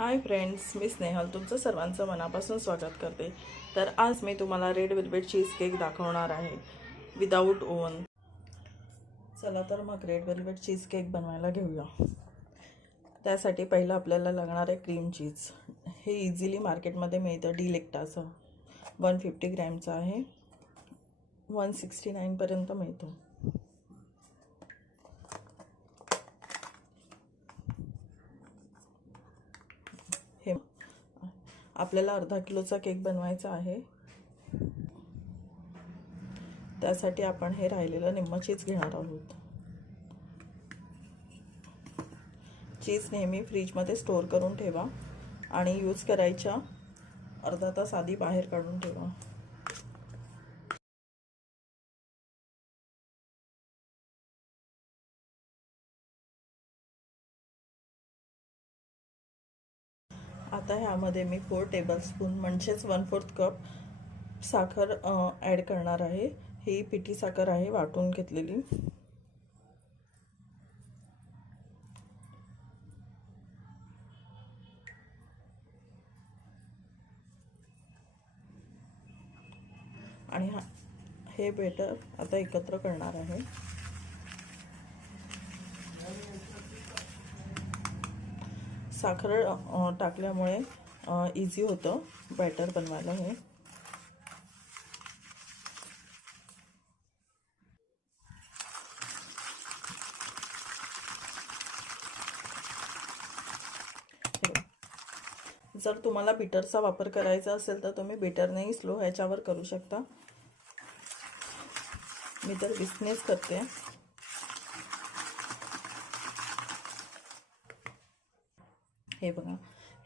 Hi friends, मी स्नेहल तुमचं सर्वांचं मनापासून स्वागत करते। तर आज मी तुम्हाला रेड वेल्वेट चीज केक दाखवणार आहे विदाऊट ओव्हन। चला तर मग रेड वेल्वेट चीज केक बनवायला घेऊया। त्यासाठी पहिलं आपल्याला लागणार आहे क्रीम चीज। हे इझिली मार्केटमध्ये मिळतं, डिलेक्टाचं 150 ग्रॅमचं आहे, 169 पर्यंत मिळतो। हे आपल्याला अर्धा किलोचा केक बनवायचा आहे, त्यासाठी आपण हे राहिलेलं निम्म चीज घेणार आहोत। चीज नेहमी फ्रीजमध्ये स्टोर करून ठेवा आणि यूज करायच्या अर्धा तास आधी बाहेर काढून ठेवा। आता ह्यामध्ये मी 4 टेबलस्पून म्हणजेच 1/4 कप साखर ॲड करणार आहे। ही पिठी साखर आहे, वाटून घेतलेली। आणि हे बेटर आता एकत्र करणार आहे। साखर टाकल्यामुळे इझी होतं बॅटर बनवायला। हे जर तुम्हाला बीटरचा वापर करायचा असेल तर तुम्ही बीटरनेही स्लो ह्याच्यावर करू शकता। मी तर बिझनेस करते। हे बघा,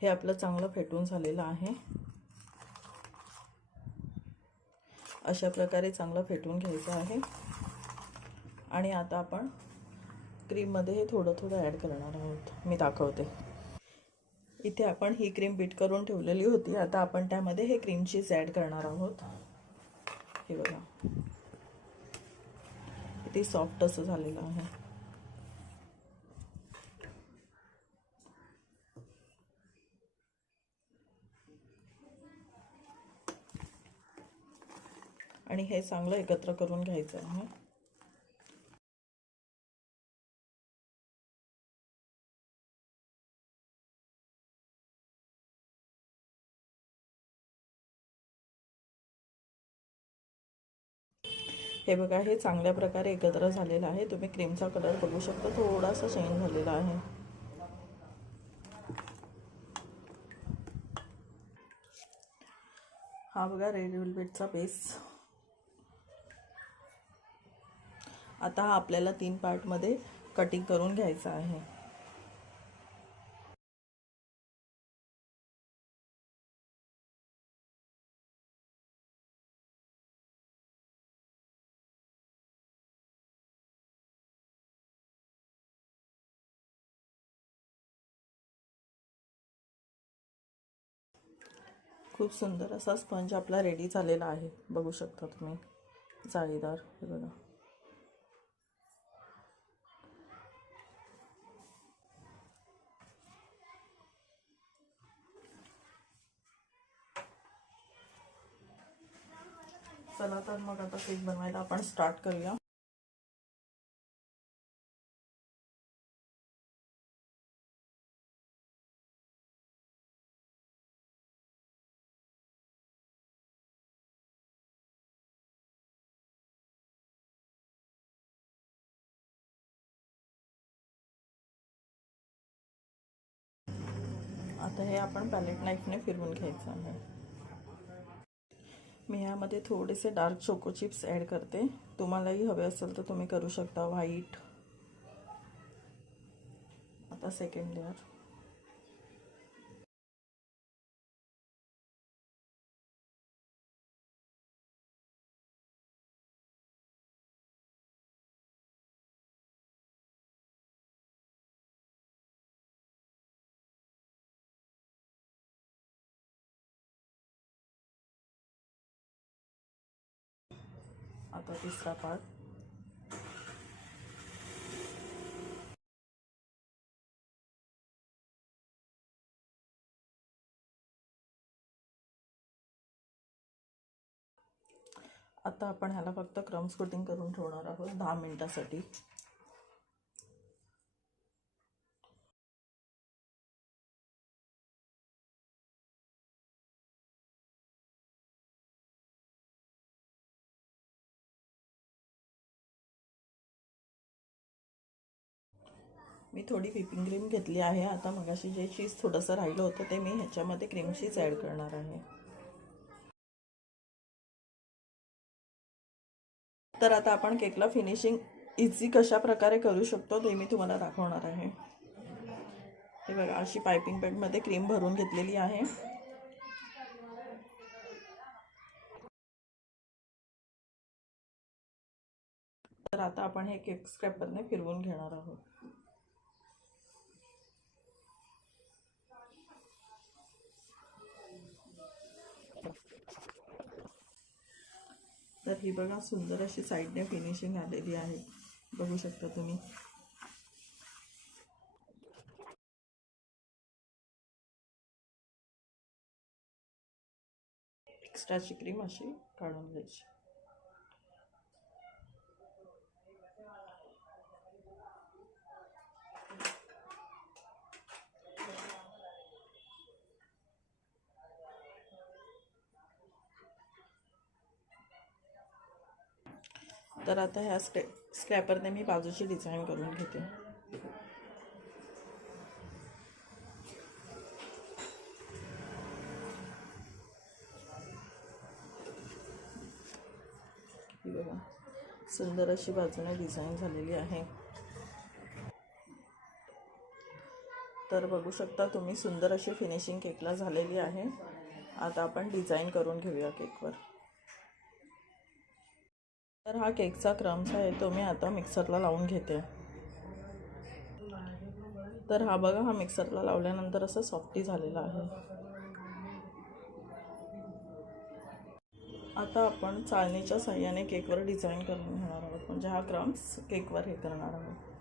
हे आपलं चांगलं फेटून झालेलं आहे। अशा प्रकारे चांगलं फेटून घ्यायचं आहे। आणि आता आपण क्रीममध्ये हे थोडं थोडं ॲड करणार आहोत, मी दाखवते। इथे आपण ही क्रीम बीट करून ठेवलेली होती, आता आपण त्यामध्ये हे क्रीम चीज ॲड करणार आहोत। हे बघा, किती सॉफ्ट असं झालेलं आहे। आणि हे चांगलं एकत्र करून घ्यायचं आहे। हे बघा, हे चांगल्या प्रकारे एकत्र झालेलं आहे। तुम्ही क्रीमचा कलर बघू शकता, थोडासा चेंज झालेला आहे। हा बघा रेड वेल्वेटचा बेस। आता हा आपल्याला 3 पार्टमध्ये कटिंग करून घ्यायचा आहे। खूप सुंदर असा स्पंज आपला रेडी झालेला आहे, बघू शकता तुम्ही, जाळीदार। हे बघा, चला तर मग आता केक बनवायला आपण स्टार्ट करूया। आता हे आपण पॅलेट नाईफने फिरवून घ्यायचं आहे। मी यामध्ये थोडेसे डार्क चोको चिप्स ॲड करते, तुम्हालाही हवे असेल तर तुम्ही करू शकता, व्हाईट। आता सेकंड लेअर। आता तिसरा पार्ट। आता आपण ह्याला फक्त क्रम्स कोटिंग करून ठेवणार आहोत 10 मिनिटासाठी. मी थोडी व्हिपिंग क्रीम घेतली आहे. आता मगाशी जे चीज थोडंसं राहिलं होतं ते मी ह्याच्यामध्ये क्रीम चीज ॲड करणार आहे. तर आता आपण केकला फिनिशिंग इझी कशा प्रकारे करू शकतो ते मी तुम्हाला दाखवणार आहे. हे बघा, अशी पायपिंग बॅगमध्ये क्रीम भरून घेतलेली आहे. तर आता आपण हे केक स्क्रॅपरने फिरवून घेणार आहोत. तर ही बघा, सुंदर अशी साईडने फिनिशिंग आलेली आहे, बघू शकता तुम्ही. एक्स्ट्राची क्रीम अशी काढून घ्यायची. तर आता ह्या स्क्रॅपरने मी बाजूची डिझाईन करून घेते. ही बघा, सुंदर अशी बाजूने डिझाईन झालेली आहे. तर बघू शकता तुम्ही, सुंदर अशी फिनिशिंग केकला झालेली आहे. आता आपण डिझाईन करून घेऊया केकवर. तर हा केकचा क्रम्स आहे तो मी आता मिक्सरला लावून घेते. तर हा बघा, हा मिक्सरला लावल्यानंतर असं सॉफ्टी झालेला आहे. आता आपण चाळणीच्या साहाय्याने केकवर डिझाईन करून घेणार आहोत, म्हणजे हा क्रम्स केकवर हे करणार आहोत.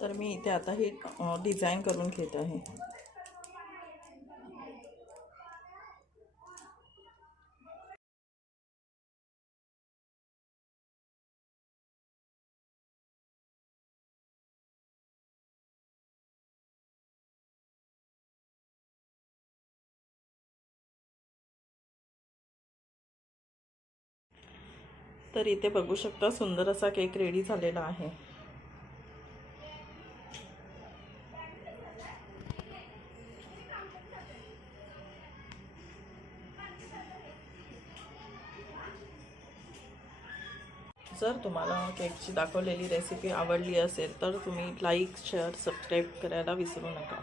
तर मी इथे आता ही डिझाईन करून घेत आहे. तर इथे बघू शकता, सुंदर असा केक रेडी झालेला आहे. जर तुम्हाला केकची दाखवलेली रेसिपी आवडली असेल तर तुम्ही लाईक, शेअर, सबस्क्राईब करायला विसरू नका.